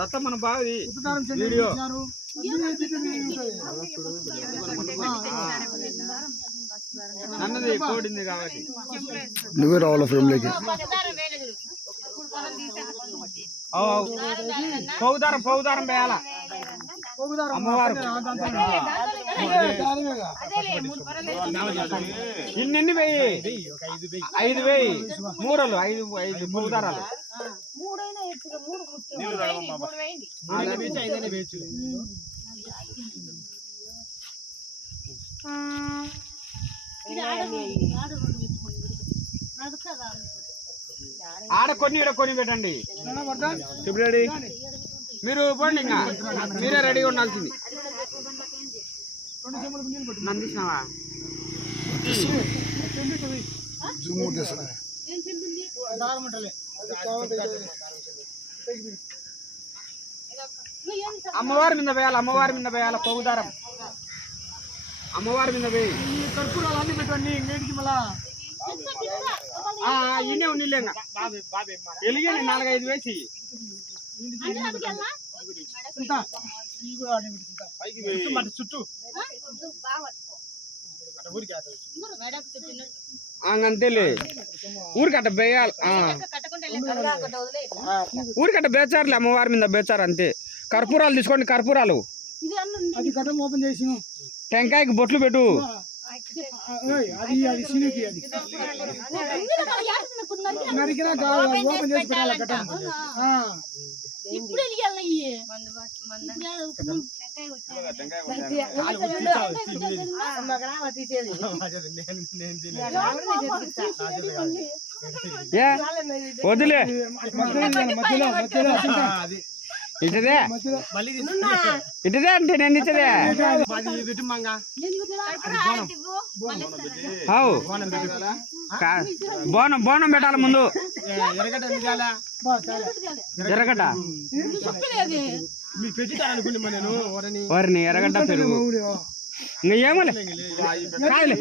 రత్తం మన బావి వీడియో అన్నది కోడింది కాబట్టి నువ్వే రావాల ఫ్యామిలీకి పౌదారం వేయాల అమ్మవారు ఇన్ని వెయ్యి 5 వెయ్యి మూరలు 5 పౌదారాలు ఆడ కొన్ని ఈడ కొన్ని పెట్టండి. రెడీ మీరు పోండి, ఇంకా మీరే రెడీగా ఉండాల్సింది. నందిస్తున్నావా అమ్మవారి మీద వేయాలి, అమ్మవారి మీద వేయాలి పౌదారం, అమ్మవారి మీద వేయి. కర్పూరాలు అన్ని పెట్టండి. ఇంటికి మళ్ళా ఇన్నే ఉన్నిలే ఎలిగే 4-5 వేసి చుట్టూ అంతేలే. ఊరికట్ట వేయాలి, ఊరికట్ట బేచారులే, అమ్మవారి మీద బేచారు అంతే. కర్పూరాలు తీసుకోండి, కర్పూరాలు టెంకాయకి బొట్లు పెట్టు. వదిలే ఇటదే ఇటదే అంటే నేను ఇచ్చదే. బోనం పెట్టాలి ముందు. ఎర్రగడ్డ వరిని ఎర్రగడ్డ పెరుగు ఇంకా ఏమోలే కాయలే.